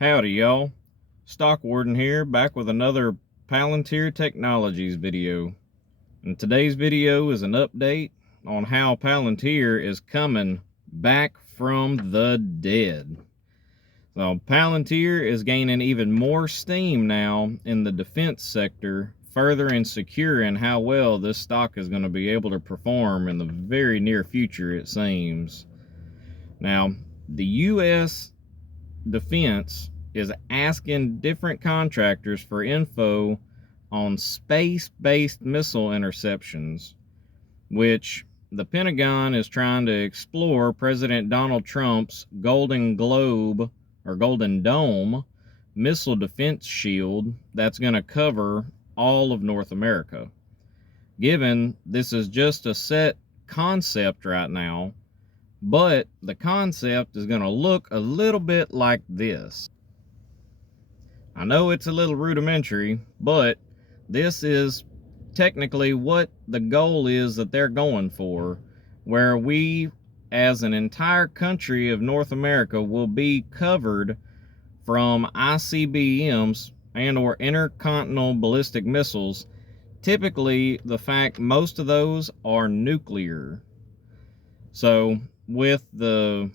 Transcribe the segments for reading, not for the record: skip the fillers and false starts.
Howdy y'all, Stock Warden here, back with another Palantir Technologies video. And today's video is an update on how Palantir is coming back from the dead. So Palantir is gaining even more steam now in the defense sector, further in securing how well this stock is going to be able to perform in the very near future, it seems. Now, the U.S. Defense is asking different contractors for info on space-based missile interceptions, which the Pentagon is trying to explore President Donald Trump's Golden Globe or Golden Dome missile defense shield that's going to cover all of North America. Given this is just a set concept right now, but the concept is going to look a little bit like this. I know it's a little rudimentary, but this is technically what the goal is that they're going for, where we as an entire country of North America will be covered from ICBMs and or intercontinental ballistic missiles. Typically, the fact most of those are nuclear. So with the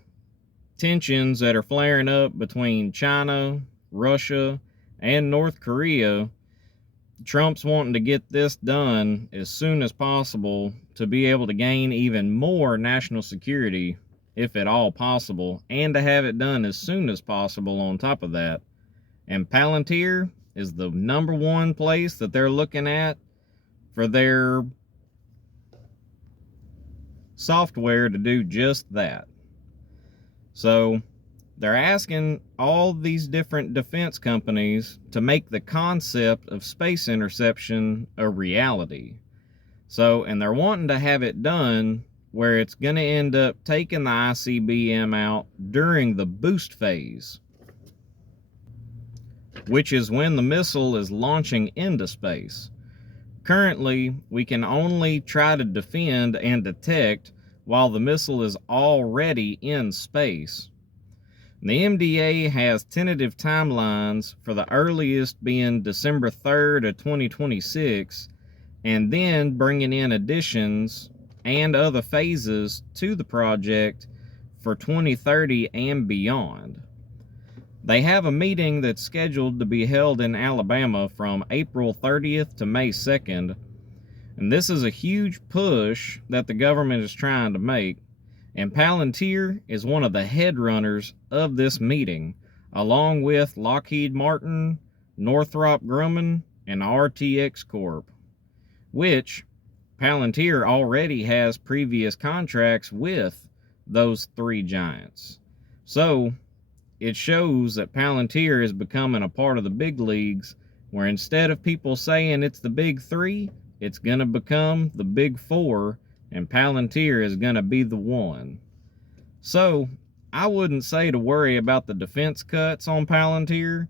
tensions that are flaring up between China, Russia, and North Korea, Trump's wanting to get this done as soon as possible to be able to gain even more national security, if at all possible, and to have it done as soon as possible on top of that. And Palantir is the #1 place that they're looking at for their software to do just that. So they're asking all these different defense companies to make the concept of space interception a reality. So, and they're wanting to have it done where it's going to end up taking the ICBM out during the boost phase, which is when the missile is launching into space. Currently, we can only try to defend and detect while the missile is already in space. The MDA has tentative timelines for the earliest being December 3rd of 2026, and then bringing in additions and other phases to the project for 2030 and beyond. They have a meeting that's scheduled to be held in Alabama from April 30th to May 2nd, and this is a huge push that the government is trying to make, and Palantir is one of the headrunners of this meeting, along with Lockheed Martin, Northrop Grumman, and RTX Corp, which Palantir already has previous contracts with those three giants. So it shows that Palantir is becoming a part of the big leagues, where instead of people saying it's the big three, it's going to become the big four, and Palantir is going to be the one. So I wouldn't say to worry about the defense cuts on Palantir,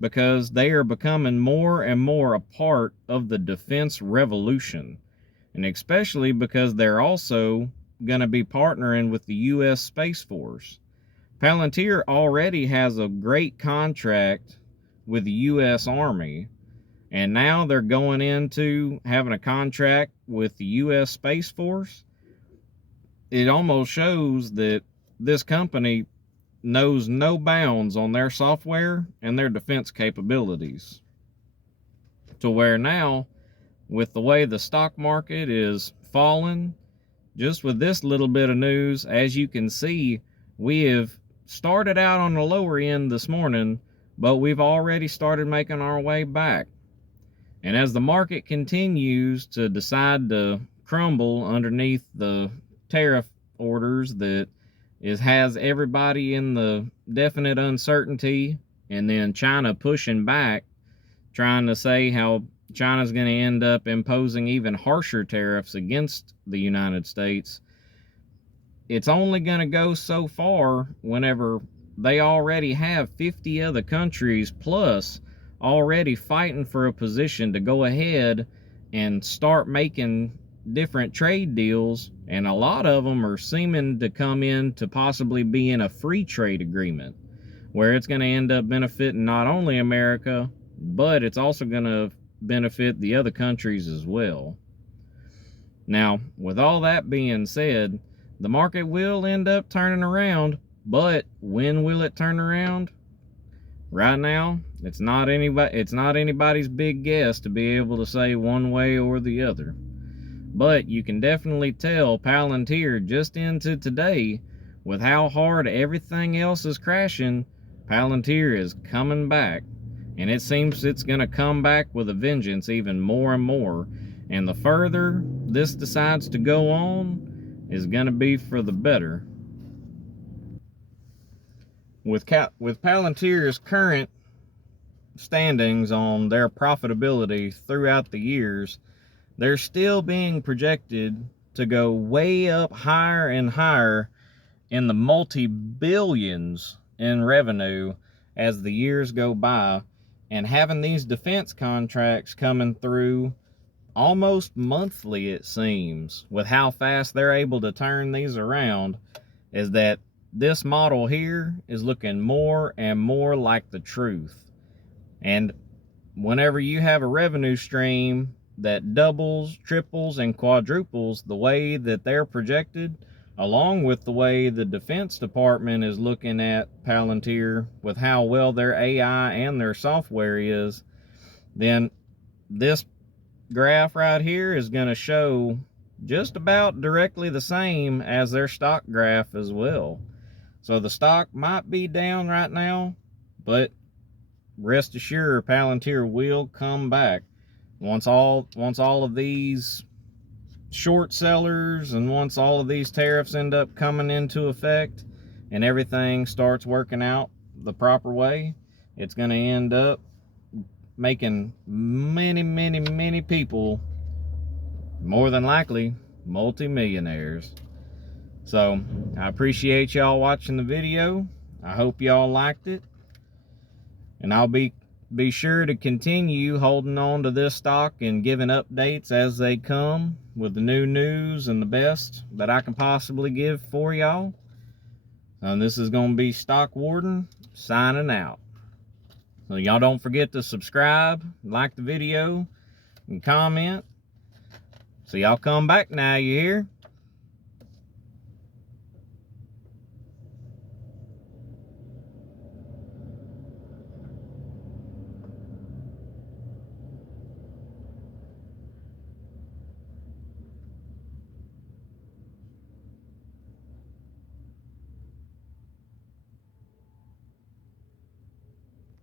because they are becoming more and more a part of the defense revolution, and especially because they're also going to be partnering with the U.S. Space Force. Palantir already has a great contract with the U.S. Army, and now they're going into having a contract with the U.S. Space Force. It almost shows that this company knows no bounds on their software and their defense capabilities. To where now, with the way the stock market is falling, just with this little bit of news, as you can see, we have started out on the lower end this morning, but we've already started making our way back. And as the market continues to decide to crumble underneath the tariff orders that has everybody in the definite uncertainty, and then China pushing back, trying to say how China's going to end up imposing even harsher tariffs against the United States, it's only going to go so far whenever they already have 50 other countries plus already fighting for a position to go ahead and start making different trade deals, and a lot of them are seeming to come in to possibly be in a free trade agreement, where it's going to end up benefiting not only America, but it's also going to benefit the other countries as well. Now, with all that being said, the market will end up turning around, but when will it turn around? Right now, it's not anybody's big guess to be able to say one way or the other. But you can definitely tell Palantir just into today, with how hard everything else is crashing, Palantir is coming back. And it seems it's going to come back with a vengeance even more and more. And the further this decides to go on is going to be for the better. With Palantir's current standings on their profitability throughout the years, they're still being projected to go way up higher and higher in the multi-billions in revenue as the years go by, and having these defense contracts coming through almost monthly, it seems, with how fast they're able to turn these around, is that this model here is looking more and more like the truth. And whenever you have a revenue stream that doubles, triples, and quadruples the way that they're projected, along with the way the Defense Department is looking at Palantir with how well their AI and their software is, then this graph right here is going to show just about directly the same as their stock graph as well. So the stock might be down right now, but rest assured Palantir will come back once all of these short sellers and once all of these tariffs end up coming into effect and everything starts working out the proper way. It's going to end up making many people, more than likely, multi-millionaires. So I appreciate y'all watching the video. I hope y'all liked it, and I'll be sure to continue holding on to this stock and giving updates as they come with the new news and the best that I can possibly give for y'all. And this is going to be Stock Warden signing out. So y'all don't forget to subscribe, like the video, and comment. So y'all come back now, you hear?